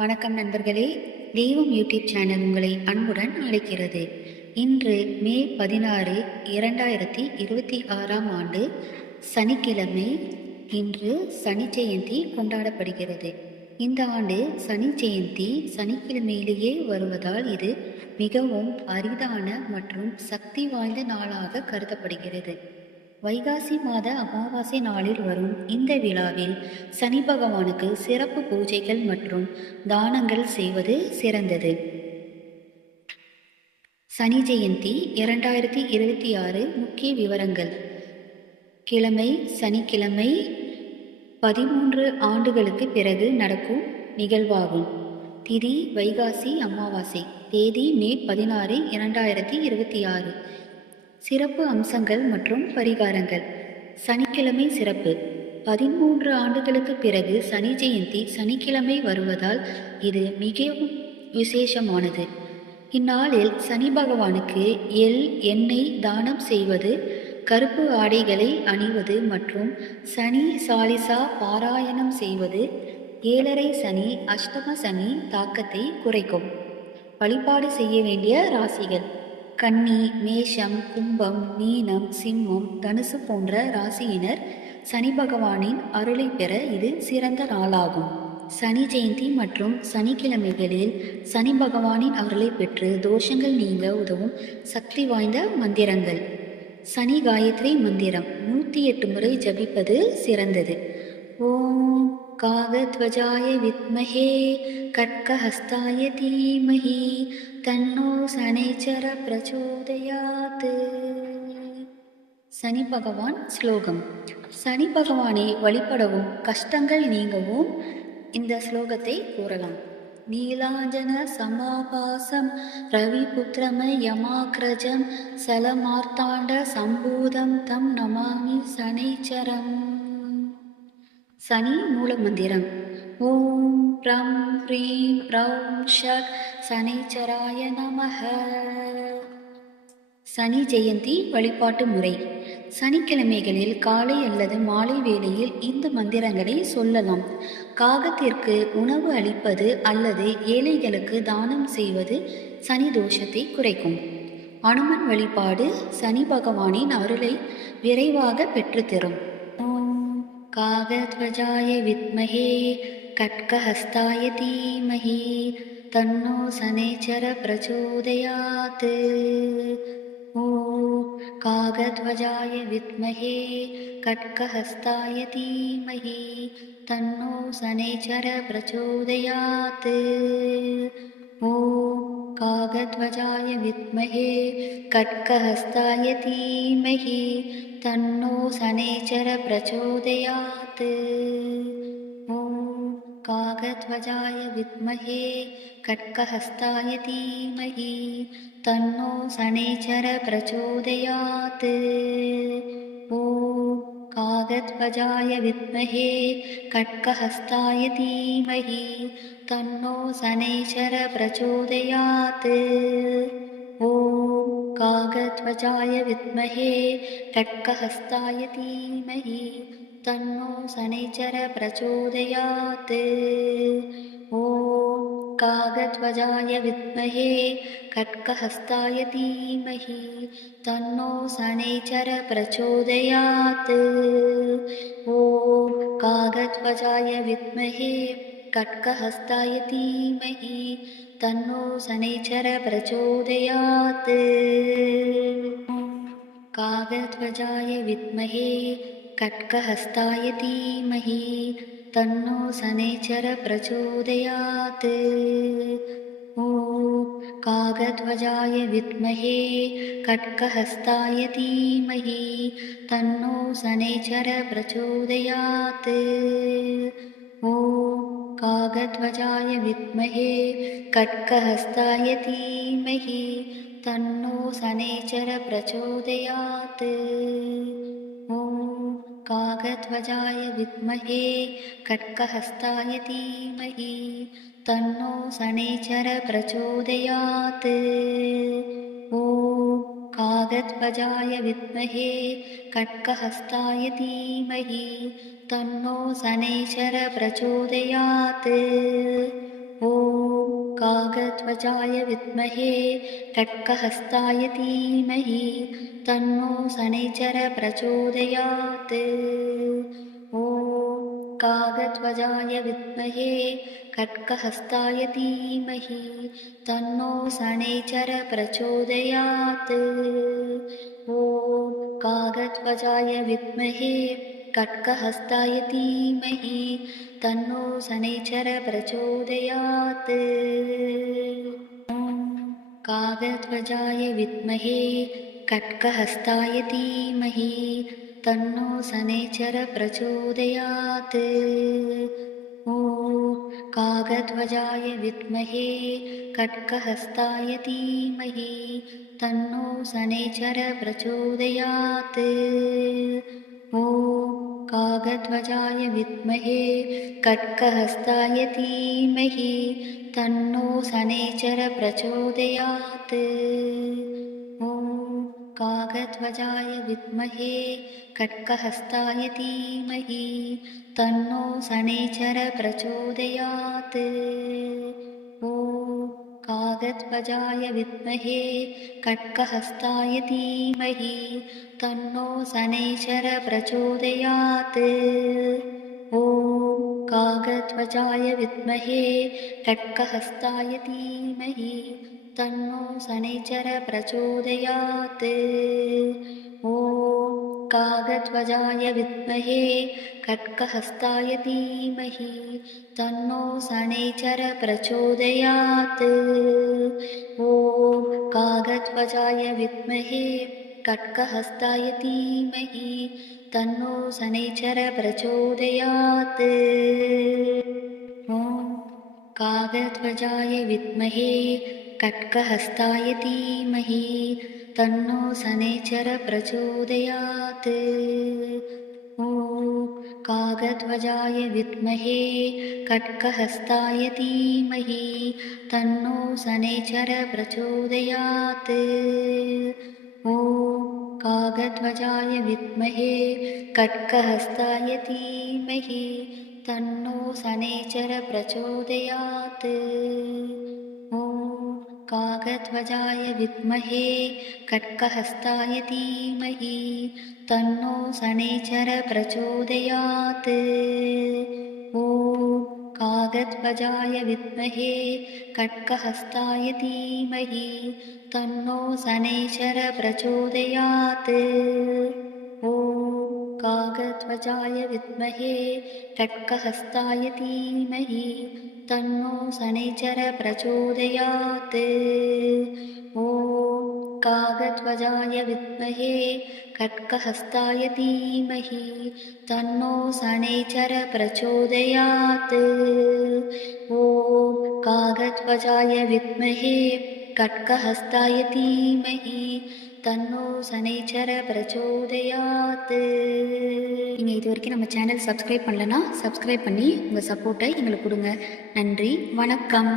வணக்கம் நண்பர்களே, தெய்வம் யூடியூப் சேனல் உங்களை அன்புடன் அழைக்கிறது. இன்று மே 16, 2026 ஆண்டு சனிக்கிழமை. இன்று சனி ஜெயந்தி கொண்டாடப்படுகிறது. இந்த ஆண்டு சனி ஜெயந்தி சனிக்கிழமையிலேயே வருவதால் இது மிகவும் அரிதான மற்றும் சக்தி வாய்ந்த நாளாக கருதப்படுகிறது. வைகாசி மாத அமாவாசை நாளில் வரும் இந்த விழாவில் சனி பகவானுக்கு சிறப்பு பூஜைகள் மற்றும் தானங்கள் செய்வது சிறந்தது. சனி ஜெயந்தி 2026 முக்கிய விவரங்கள். கிழமை சனிக்கிழமை, 13 ஆண்டுகளுக்கு பிறகு நடக்கும் நிகழ்வாகும். திதி வைகாசி அமாவாசை. தேதி மே 16, 2026. சிறப்பு அம்சங்கள் மற்றும் பரிகாரங்கள். சனிக்கிழமை சிறப்பு. 13 ஆண்டுகளுக்கு பிறகு சனி ஜெயந்தி சனிக்கிழமை வருவதால் இது மிகவும் விசேஷமானது. இந்நாளில் சனி பகவானுக்கு எண்ணெய் தானம் செய்வது, கருப்பு ஆடைகளை அணிவது மற்றும் சனி சாலிசா பாராயணம் செய்வது 7.5 சனி அஷ்டம சனி தாக்கத்தை குறைக்கும். வழிபாடு செய்ய வேண்டிய ராசிகள்: கன்னி, மேஷம், கும்பம், மீனம், சிம்மம், தனுசு போன்ற ராசியினர் சனி பகவானின் அருளை பெற இது சிறந்த நாளாகும். சனி ஜெயந்தி மற்றும் சனிக்கிழமைகளில் சனி பகவானின் அருளை பெற்று தோஷங்கள் நீங்க உதவும் சக்தி வாய்ந்த மந்திரங்கள். சனி காயத்ரி மந்திரம் 108 முறை ஜபிப்பது சிறந்தது. ஓம் காகத்வஜாய வித்மஹே கட்கஹஸ்தாய தீமஹி தன்னோ சனேச்சர பிரச்சோதயாத். சனி பகவான் ஸ்லோகம். சனி பகவானை வழிபடவும் கஷ்டங்கள் நீங்கவும் இந்த ஸ்லோகத்தை கூறலாம். நீலாஞ்சன சமாபாசம் ரவிபுத்திரம யமாக்ரஜம் சலமார்த்தாண்ட சம்பூதம் தம் நமாமி சனைச்சரம். சனி மூல மந்திரம். ஓம் ப்ரம் ப்ரீம் ப்ரௌம் ஷக் சனைச்சராய நமஹ. சனி ஜெயந்தி வழிபாட்டு முறை. சனிக்கிழமைகளில் காலை அல்லது மாலை வேளையில் இந்த மந்திரங்களை சொல்லலாம். காகத்திற்கு உணவு அளிப்பது அல்லது ஏழைகளுக்கு தானம் செய்வது சனி தோஷத்தை குறைக்கும். அனுமன் வழிபாடு சனி பகவானின் அருளை விரைவாக பெற்றுத்தரும். காகத்வஜாய வித்மஹே கட்கஹஸ்தாய தீமஹி தன்னோ சனேச்சர பிரச்சோதயாத். ஓம் காகத்வஜாய வித்மஹே கட்கஹஸ்தாய தீமஹி தன்னோ சனேச்சர பிரச்சோதயாத். ஓம் காகத்வஜாய வித்மஹே கட்கஹஸ்தாய தீமஹி தன்னோ சனேச்சர பிரச்சோதயாத். ஓம் காகத்வஜாய வித்மஹே கட்கஹஸ்தாய தீமஹி தன்னோ சனேச்சர பிரச்சோதயாத். ஓம் காகத்வஜாய வித்மஹே கட்கஹஸ்தாய தீமஹி தன்னோ சனேச்சர பிரச்சோதயாத். ஓம் காகத்வஜாய வித்மஹே கட்கஹஸ்தாய தீமஹி தன்னோ சனேச்சர பிரச்சோதயாத். ஓம் காகத்வஜாய வித்மஹே கட்கஹஸ்தாய தீமஹி தன்னோ சனேச்சர பிரச்சோதயாத். ஓம் காகத்வஜாய வித்மஹே கட்கஹஸ்தாய தீமஹி தன்னோ சனேச்சர பிரச்சோதயாத். காகத்வஜாய வித்மஹே கட்கஹஸ்தாய தீமஹி தன்னோ சனேச்சர பிரச்சோதயாத். ஓம் காகத்வஜாய வித்மஹே கட்கஹஸ்தாய தீமஹி தன்னோ சனேச்சர பிரச்சோதயாத். ஓம் காகத்வஜாய வித்மஹே கட்கஹஸ்தாய தீமஹி தன்னோ சனேச்சர பிரச்சோதயாத். ஓம் காகத்வஜாய வித்மஹே கட்கஹஸ்தாய தீமஹி தன்னோ சனேச்சர பிரச்சோதயாத். ஓம் காகத்வஜாய வித்மஹே கட்கஹஸ்தாய தீமஹி தன்னோ சனேச்சர பிரச்சோதயாத். ஓம் कागध्वजाय विद्महे खड्गहस्ताय धीमहि तन्नो शनैश्चर प्रचोदयात्। ॐ कागध्वजाय विद्महे खड्गहस्ताय धीमहि तन्नो शनैश्चर प्रचोदयात्। ॐ कागध्वजाय विद्महे खड्गहस्ताय धीमहि तन्नो शनैश्चर प्रचोदयात्। ॐ कागध्वजाय विद्महे खड्गहस्ताय धीमहि तन्नो शनैश्चर प्रचोदयात्। ॐ कागध्वजाय विद्महे खड्गहस्ताय धीमहि तन्नो शनैश्चर प्रचोदयात्। ॐ कागध्वजाय विद्महे खड्गहस्ताय धीमहि तन्नो शनैश्चर प्रचोदयात्। ॐ कागध्वजाय विद्महे खड्गहस्ताय धीमहि तन्नो शनैश्चर प्रचोदयात्। ॐ कागध्वजाय विद्महे खड्गहस्ताय धीमहि तन्नो शनैश्चर प्रचोदयात्। ॐ कागध्वजाय विद्महे खड्गहस्ताय धीमहि तन्नो शनैश्चर प्रचोदयात्। ॐ कागध्वजाय विद्महे खड्गहस्ताय धीमहि तन्नो शनैश्चर प्रचोदयात्। ॐ कागध्वजाय विद्महे खड्गहस्ताय धीमहि तन्नो शनैश्चर प्रचोदयात्। ॐ कागध्वजाय विद्महे खड्गहस्ताय धीमहि तन्नो शनैश्चर प्रचोदयात्। ॐ कागध्वजाय विद्महे खड्गहस्ताय धीमहि तन्नो शनैश्चर प्रचोदयात्। ॐ कागध्वजाय विद्महे खड्गहस्ताय धीमहि तन्नो शनैश्चर प्रचोदयात्। ॐ कागध्वजाय विद्महे खड्गहस्ताय धीमहि तन्नो शनैश्चर प्रचोदयात्। ॐ कागध्वजाय विद्महे खड्गहस्ताय धीमहि तन्नो शनैश्चर प्रचोदयात्। ॐ कागध्वजाय विद्महे खड्गहस्ताय धीमहि तन्नो शनैश्चर प्रचोदयात्। ॐ कागध्वजाय विद्महे खड्गहस्ताय धीमहि तन्नो शनैश्चर प्रचोदयात्। ॐ कागध्वजाय विद्महे खड्गहस्ताय धीमहि तन्नो शनैश्चर प्रचोदयात्। நீங்கள் இது வரைக்கும் நம்ம சேனல் சப்ஸ்கிரைப் பண்ணலன்னா சப்ஸ்கிரைப் பண்ணி உங்கள் சப்போர்ட்டை எங்களுக்கு கொடுங்க. நன்றி, வணக்கம்.